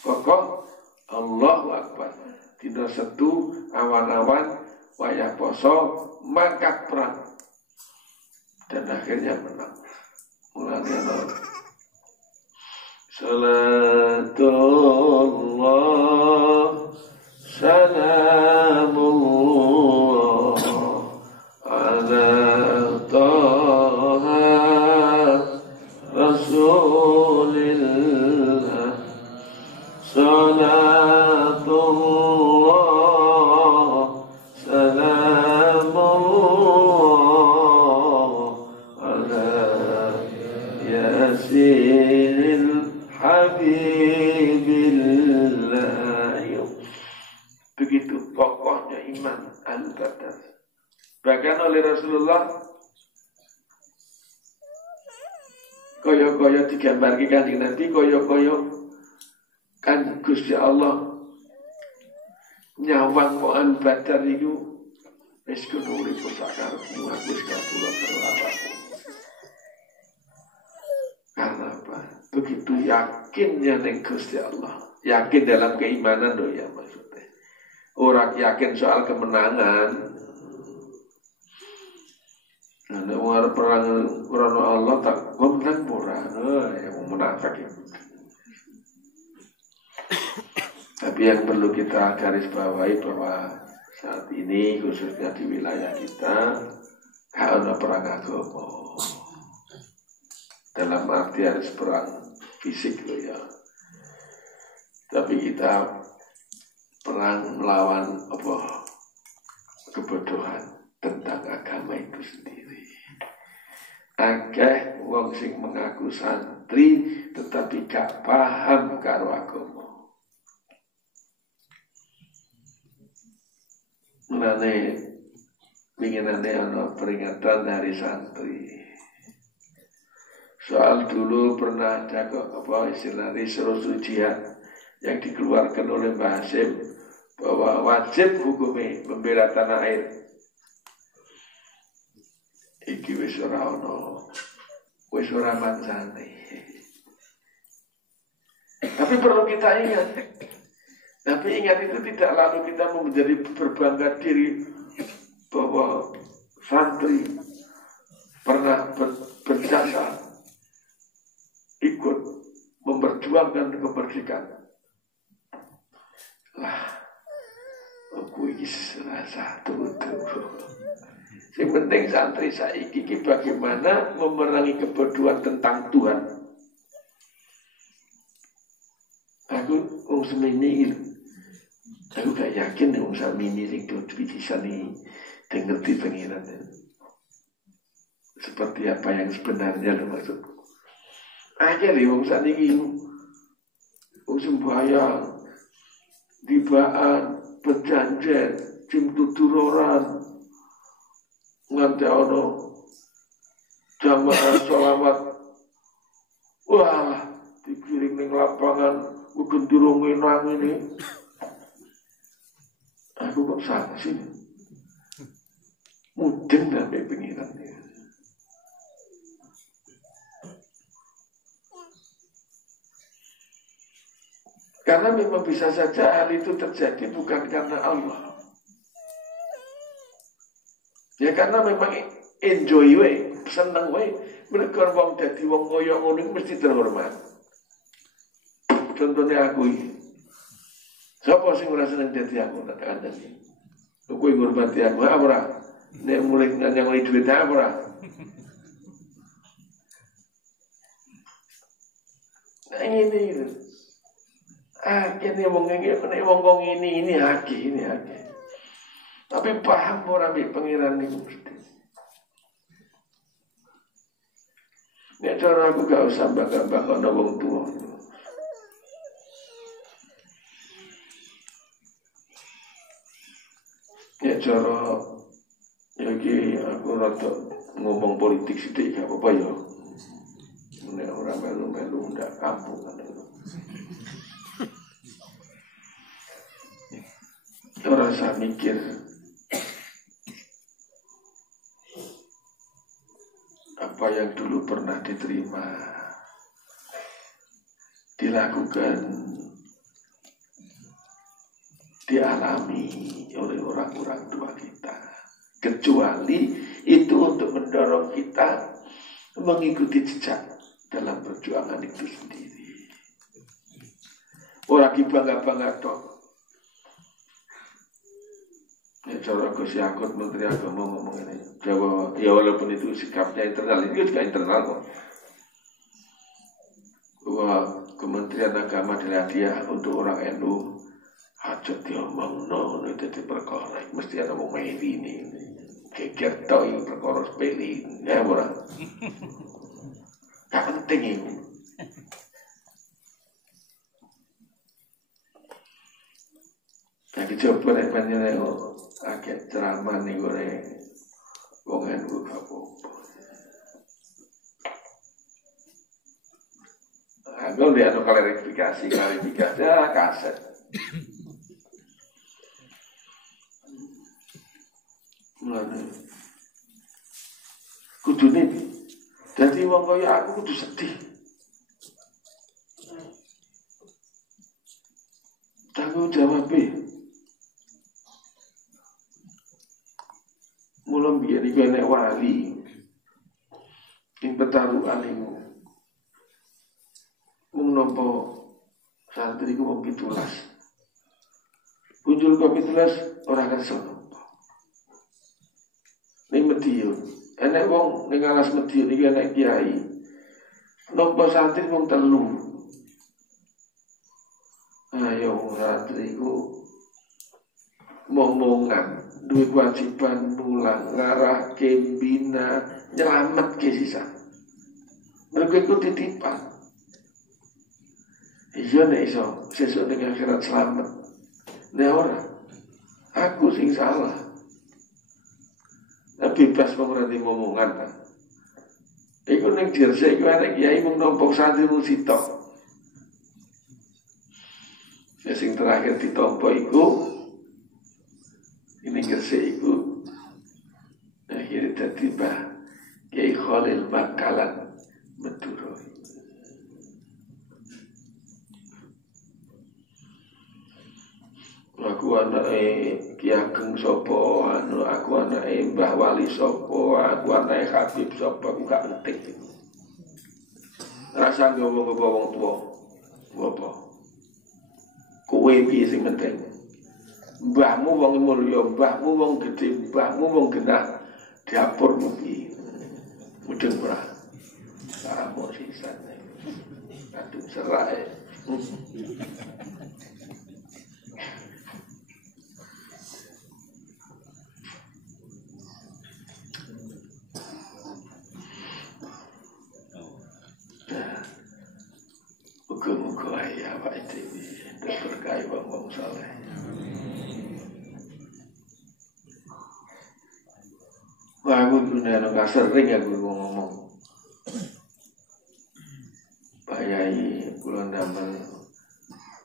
kokoh, Allahu Akbar. Dina setu awan-awan wayah poso mangkat perang dan akhirnya menang. Mulanya Salatullah salamullah ala taha rasulillah salatullah salamullah ala yasinil habibillah. Begitu kokohnya iman al-Badar. Bahkan oleh Rasulullah koyo-koyo digambarkan Kanjeng Nabi, koyo-koyo kan Gusti Allah nyawang mo al-Badar itu wis kudu urip sakarepmu, aku wis kapura terlalu. Karena apa? Begitu yakinnya ning Gusti Allah, yakin dalam keimanan loh ya maksudnya. Orang yakin soal kemenangan. Nah, orang perang karena Allah tak menang pura, yang menafik ya. Tapi yang perlu kita garis bawahi bahwa saat ini khususnya di wilayah kita ada perang agama. Dalam arti harus perang fisik loh ya. Tapi kita perang melawan kebodohan tentang agama itu sendiri. akeh wong sing mengaku santri tetapi gak paham karo agama. Mulane winginane ana peringatan dari santri. Soal dulu pernah ada apa istilah Risrosul Jihad yang dikeluarkan oleh Mbah Hasim bahwa wajib hukumnya membela tanah air. Iki wis ora ono, wis ora mancane. Tapi perlu kita ingat. Tapi ingat itu tidak lalu kita menjadi berbangga diri bahwa santri pernah berjasa ikut memperjuangkan kemerdekaan. Lah, aku ini salah satu itu. Yang penting santri saiki bagaimana memerangi kebodohan tentang Tuhan. Aku semini, aku gak yakin semini sing do bisa nih ngerti pengiran. Seperti apa yang sebenarnya lo maksudku. Aja nih semini, sembahyang, dibaan, berjanjian, jim tuturoran. Nganti ono jamaah sholawat, wah dikirim ning lapangan udah dirungin nang ini. Aku kok sama sih, mudeng sampai pengiran. Karena memang bisa saja hal itu terjadi bukan karena Allah. Ya karena memang enjoy we, seneng we, mereka wong dadi wong koyo ngono mesti terhormat. Contohnya aku ini. Siapa sing ora seneng dadi aku tak kandhani. Kowe ngurmati aku ora? Nek mulai nyang duit ora? Nah ini. Ini wong ini haki. Tapi paham orang ambil pengiran ini mesti. Ini cara aku gak usah bangga-bangga sama wong tua. Ya cara lagi aku rada ngomong politik sedikit gak apa-apa ya. Ini orang melu-melu ndak kampung kan itu. Orang saya mikir apa yang dulu pernah diterima dilakukan dialami oleh orang-orang tua kita, kecuali itu untuk mendorong kita mengikuti jejak dalam perjuangan itu sendiri. Orang bangga-bangga toh. Ya, cara Gus Yakut Menteri Agama ngomong ini, bahwa ya walaupun itu sikapnya internal, itu juga internal kok. Bahwa Kementerian Agama adalah dia untuk orang NU, hajat diomong no, jadi perkara, mesti ada mau main ini, geger tau ini perkara sepele, ya orang, gak penting ini. Jadi coba nih panjangnya agak ceramah nih gue wongan gue apa. Aku lihat no klarifikasi ya kaset. Mulane kudu nih. Jadi wong kaya aku kudu sedih. Tanggung jawabnya. Mula biar iki nek wali ing petarukan iku mung nampa santri ku wong 17 muncul kok 17 ora kersa ning Madiun enek wong ning alas Madiun iki enek kiai nampa santri wong 3 ayo santri ku momongan duwe kewajiban mulang ngarah bina nyelamet ke sisa. Mereka itu titipan. Iya nek iso sesuk ning akhirat selamat. Nek ora, aku sing salah. Bebas wong ora dimomongan ta. Iku ning Jersey iku ana kiai mung nampa santri mung sitok. Sing terakhir ditampa iku ini Jersey iku akhirnya dadi Kiai Khalil Bakalan Madura. Aku anake Ki Ageng sapa, aku anake Mbah Wali sapa, aku anake Habib sapa, aku gak penting. Rasa ngomong wong tuwa. Apa? Kowe piye sing penting? Mbahmu wong mulya, mbahmu wong gedhe, mbahmu wong genah. Dapurmu piye? Mudeng ora? Kamu sisan. Aduh serai. Muga-muga ya Pak Dewi berkahi wong saleh. Wah, aku gak sering aku ngomong. Pak Yai, kula ndamel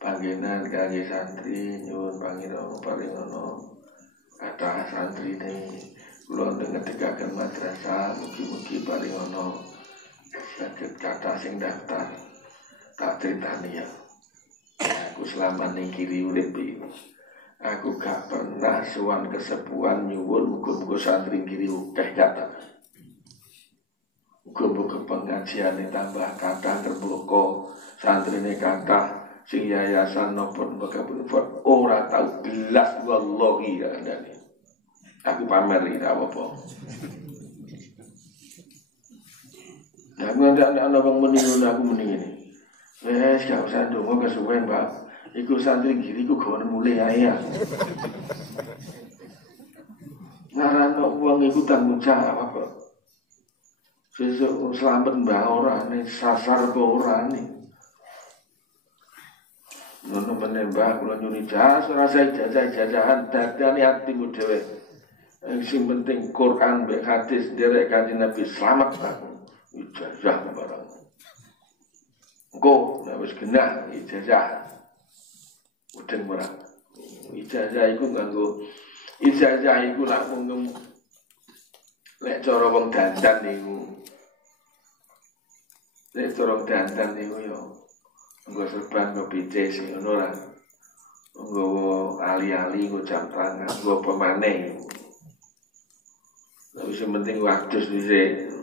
panggenan kangge santri nyuwun panginono paringono kathah santri kula ngedekaken madrasah mugi-mugi paringono saged kathah sing daftar. Tak ceritani ya. Aku selama ning kiri urip iki. Aku gak pernah sowan kesepuhan nyuwun muga-muga santri kiri akeh kata. Muga-muga pengajiane tambah kathah terbuka, santrine kathah sing yayasan napa mboten ora tau gelas wallahi ya andane. Aku pamer iki apa-apa. Nah, ana wong muni ngono aku muni ngene. Wes gak usah ndonga kesuwen, Pak. Iku santri giri ku gawane mulai ae ya. Ngarana wong iku tanggung jawab apa? Sesuk selamat mbah ora ning sasar apa ora ning. Nono menembak kula nyuni jas ora jajahan dadane atimu dhewe. Sing penting Quran mbek hadis derek kanjeng Nabi selamat aku. Ijazah barang. Engko nek wis genah ijazah. Mudeng ora. Ijazah iku nganggo ijazah iku lak mung lek cara wong dandan niku. Lek cara dandan niku yo nggo serban ngopi teh sing ngono ora. Nggo ali-ali nggo jam tangan, nggo pemaneh. Tapi sing penting wadus dhisik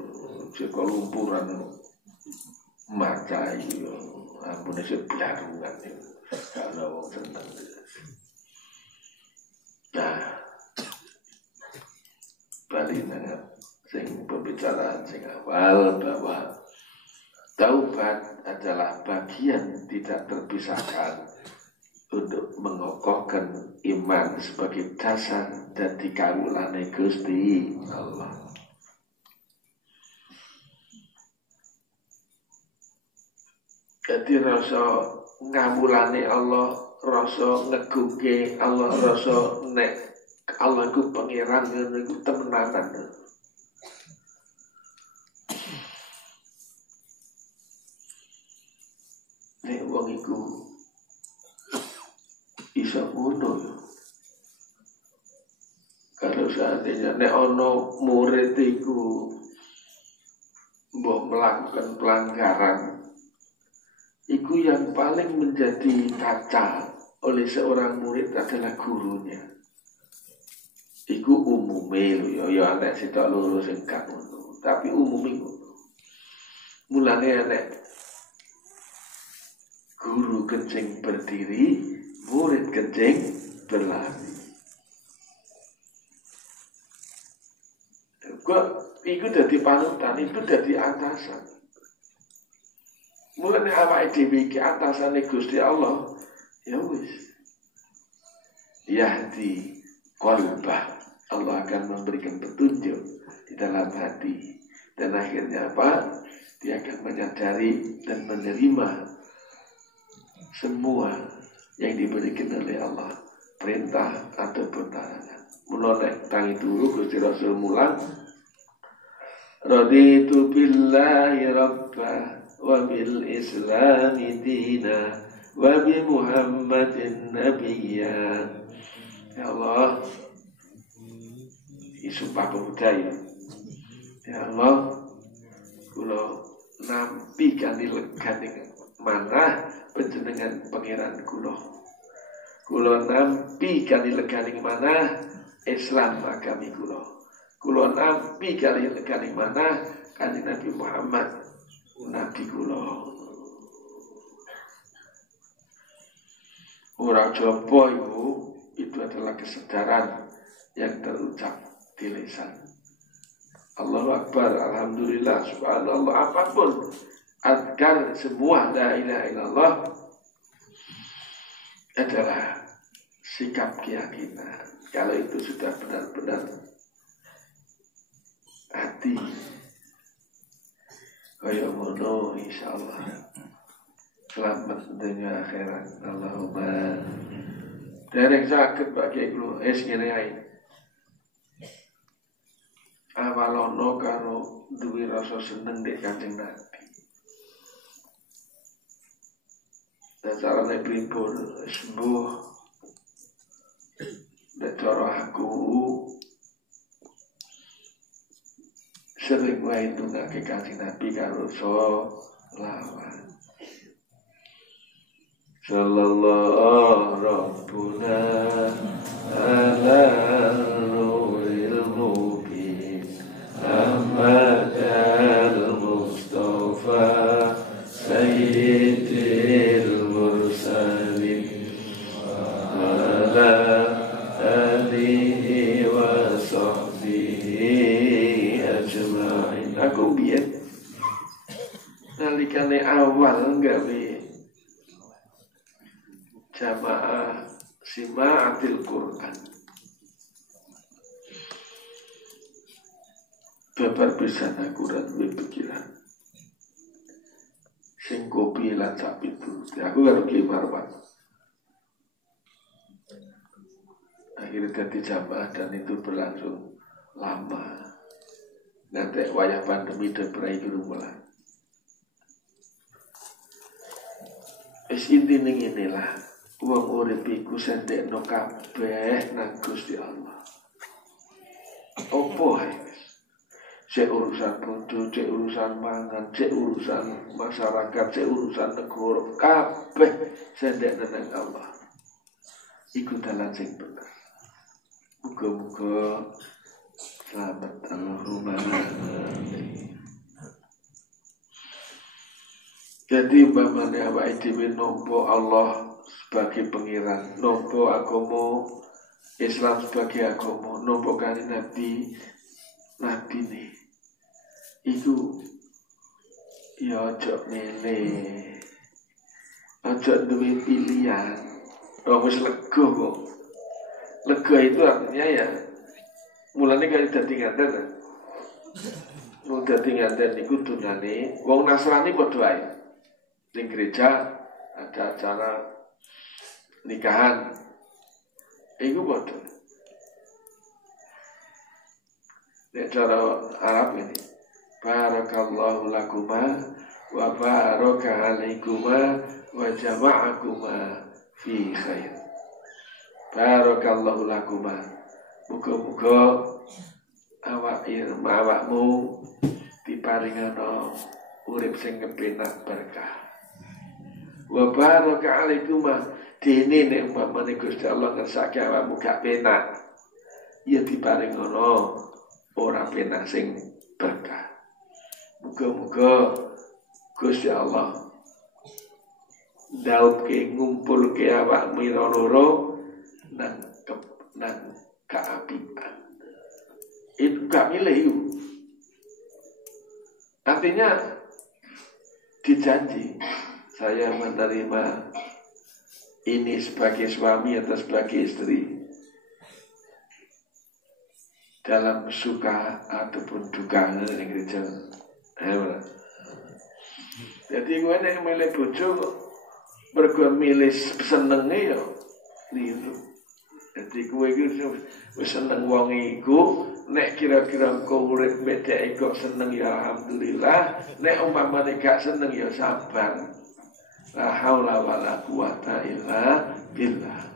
saka lumpuran maca iki yo ampune seblarungan iki. Kalau wong seneng. Nah, balik nang sing pembicaraan sing awal bahwa taubat adalah bagian tidak terpisahkan untuk mengokohkan iman sebagai dasar dan dikawulane Gusti Allah. Jadi rasa ngawulane Allah, rasa ngeguke Allah, rasa nek Allah ku pangeran ngono iku temenanan. Nek wong iku iso ngono yo. Kalau seandainya nek ono murid iku mbok melakukan pelanggaran, iku yang paling menjadi kaca oleh seorang murid adalah gurunya. Iku umume lho ya anek sitok loro sing gak ngono, tapi umume ngono. Mulane anek guru kencing berdiri, murid kencing berlari. Iku dadi panutan, itu dadi atasan. Mulane awake dhewe iki atasane Gusti Allah, ya wis. Yahdi qalbah. Allah akan memberikan petunjuk di dalam hati. Dan akhirnya apa? Dia akan menyadari dan menerima semua yang diberikan oleh Allah, perintah ataupun larangan. Menolak tangi dulu Gusti Rasul mulang, raditu billahi rabba wa bil islami dina wa bi muhammadin nabiyya. Ya Allah, sumpah budaya. Ya Allah, kula nampi kali legane manah panjenengan pangeran kula. Kula nampi kali legane manah Islam agami kula. Kula nampi kali legane manah kanjeng Nabi Muhammad nabi kula. Ora jopo itu adalah kesadaran yang terucap di lisan. Allahu Akbar, Alhamdulillah, Subhanallah, apapun adkar semua la ilaha illallah adalah sikap keyakinan. Kalau itu sudah benar-benar hati kaya ngono, insyaallah selamat dunia akhirat. Allahumma derek sakit bagi kula ngene ae. Awalono karo duwe rasa seneng dek Kanjeng Nabi. Dan carane pripun sembuh. Dan cara aku sering wae ndongake Kanjeng Nabi karo sholawat. Sallallahu rabbuna ala nuril mubin Ahmad al-Mustafa Sayyidil Mursalin wa ala alihi wa sahbihi ajma'in. Aku biyen nalikane awal gawe jamaah sima'atil Quran, babar bisa nakuran pikiran sing kopi lan sapi itu. Aku karo Ki Marwan akhirnya ganti jamaah dan itu berlangsung lama. Nanti wayah pandemi dan berai rumah. Es intine inilah wong urip iku sendekno kabeh nang Gusti Allah. Opo ae wis. Cek urusan bodo, cek urusan mangan, cek urusan masyarakat, cek urusan negara, kabeh sendekno nang Allah. Iku dalan sing bener. Muga-muga selamat Allahumma amin. Jadi umpamane awake dhewe nampa Allah sebagai pengiran, nampa agama Islam sebagai agama, nampa kanjeng Nabi nih, itu ya aja milih, aja duwe pilihan, wis lega kok. Lega itu artinya ya, mulane kali dadi nganten, mau dadi nganten niku dunane, wong Nasrani padha ae. Di gereja ada acara nikahan, itu bodoh. Di cara Arab ini, barakallahu lakuma wa baraka alaikuma wa jama'akuma fi khair. Barakallahu lakuma. Muga-muga awakmu diparingana urip sing kepenak berkah. Wa baraka alaikuma, dene nek umpamane Gusti Allah ngersake awakmu gak penak, ya diparingono ora penak sing berkah. Muga-muga Gusti Allah ndaupke ngumpulke awakmu loro nang kaapian. Itu gak milih itu. Artinya dijanji saya menerima ini sebagai suami atau sebagai istri. dalam suka ataupun duka ning gereja. Jadi gue nek milih bojo mergo milih senenge ya liru. Jadi gue iki wis seneng wong iku, nek kira-kira engko urip bedheke kok seneng ya alhamdulillah, nek umpamane gak seneng ya sabar. La haula wala quwata illa billah.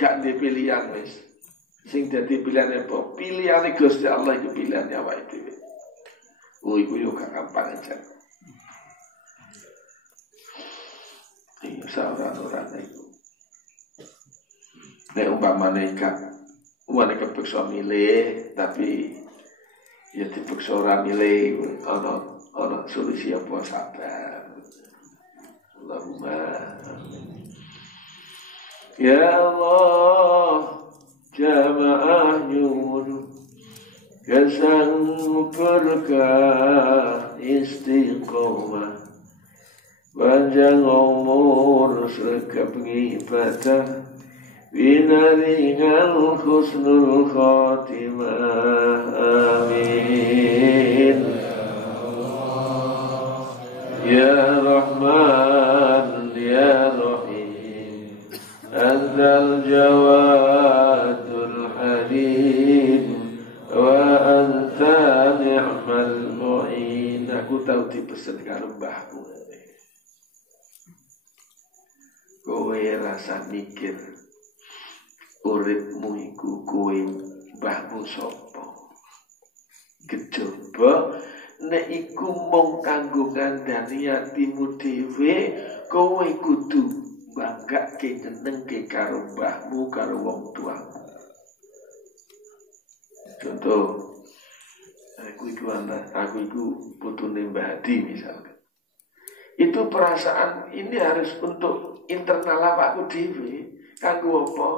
Gak di pilihan wis. Sing dadi pilihan apa? Pilihane Gusti Allah iku pilihane awake dhewe. Iku yo gak gampang aja. Iya, saudara-saudara itu. Nek umpamane gak kepeksa milih, tapi ya dipeksa ora milih, ana solusi apa sabar. Allahumma ya Allah jamaah nyuwun kesang berkah istiqomah panjang umur sergap ibadah binaringan husnul khatimah amin ya Rahman ya Rahim antal jawadul halim wa anta ni'mal mu'in. Aku tahu dipesen karo mbahku. Kowe rasa mikir uripmu iku kowe mbahmu sapa. Kejaba nek iku mung kanggo ngandani atimu dhewe, kowe kudu banggake nyenengke karo mbahmu karo wong tuamu. Contoh, aku itu putune Mbah Hadi misalkan. Itu perasaan ini harus untuk internal awakku dhewe. Kanggo apa?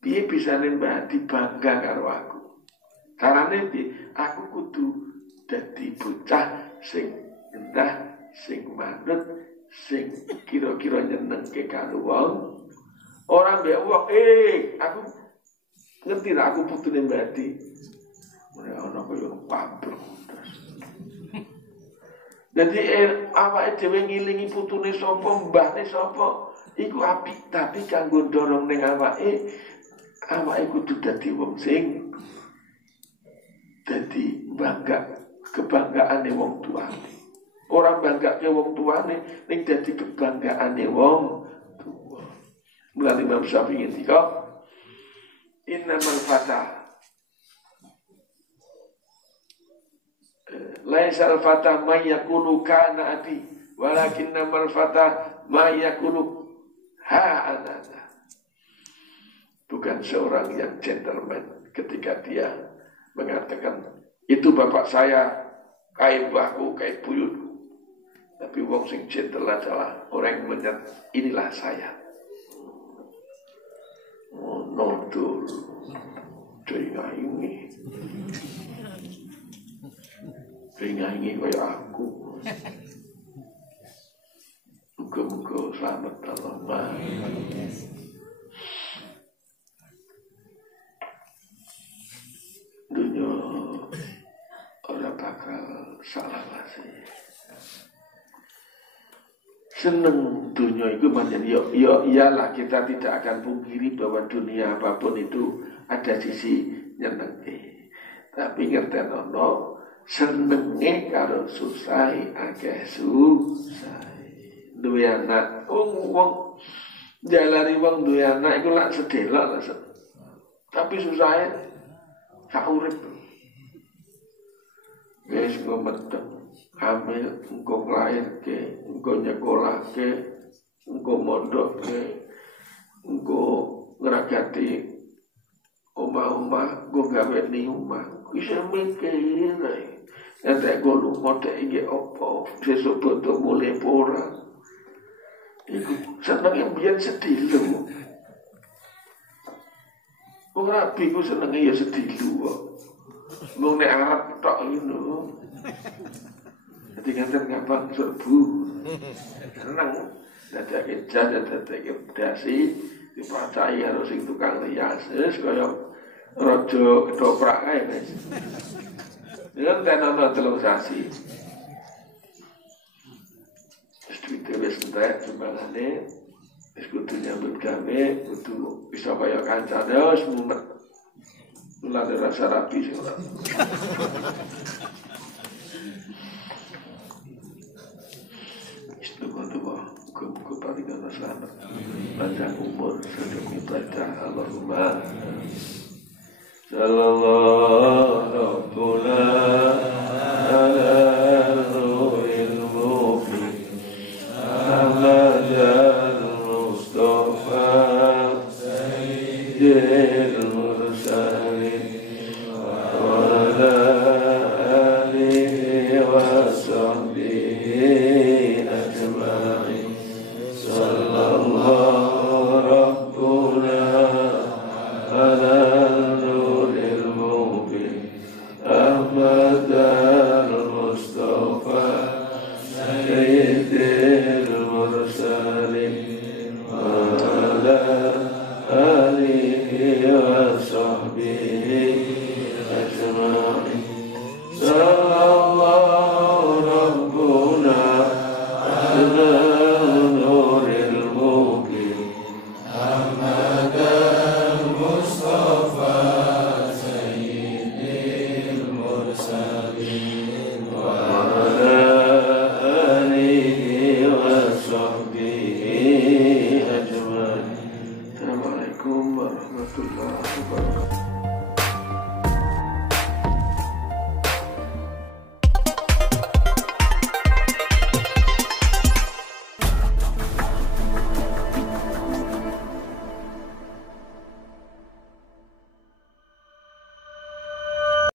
Piye bisane Mbah Hadi bangga karo aku. Carane piye? Aku kudu dadi bocah sing endah, sing manut, sing kira-kira nyenengke karo wong. Ora mbek wong, aku ngerti lah aku putune Mbah Hadi. Ora ana kaya pabrik. Jadi awake dhewe ngilingi putune sapa, mbahne sapa, iku apik, tapi kanggo ndorong ning awake kudu dadi wong sing dadi kebanggaane wong tuane. Ora banggake wong tuane ning dadi kebanggaane wong tuwa. Mulane Imam Syafi'i ngendika, innamal fata laisal fata may yakunu kana abi walakinnamal fata may yakunu ha anana. Bukan seorang yang gentleman ketika dia mengatakan itu bapak saya, kai mbahku, kai buyutku. Tapi wong sing gentle adalah orang yang menyatakan inilah saya. Nonton dengan ini kayak aku. Muka-muka selamat Allah. Dunia orang bakal salah sih. Seneng dunia itu macam iyalah kita tidak akan pungkiri bahwa dunia apapun itu ada sisi nyenengke. Tapi ngerti nono senenge karo susai akeh susai. Duwe anak wong jalari wong duwe anak iku lak sedelok lah. Tapi susah sak urip. Wis ngomong hamil, engkau ngelahirke, engkau nyekolahke, engkau mondokke, engkau ngeragati omah-omah, engkau gawe ni omah. Bisa mikir, nanti engkau lupa dek inge opo, sesuk bentuk mulai porang. Iku seneng yang biar sedih lu. Wong rabi ku senengnya ya sedih lu. Wong nek Arab tok ngono. Jadi ngantar gampang serbu, senang, ada kerja, ada dasi, dipercaya harus sing tukang rias. Wis kaya raja ketoprak kae wis. Yen tenan telung sasi. Wis duwite wis entek jembalane wis kudu nyambut gawe, kudu bisa kaya kancane wis mumet. Mulane rasa rapi sing ora. Istighfar, muka paringan selamat, panjang umur, sedang ibadah, Allahumma sallallahu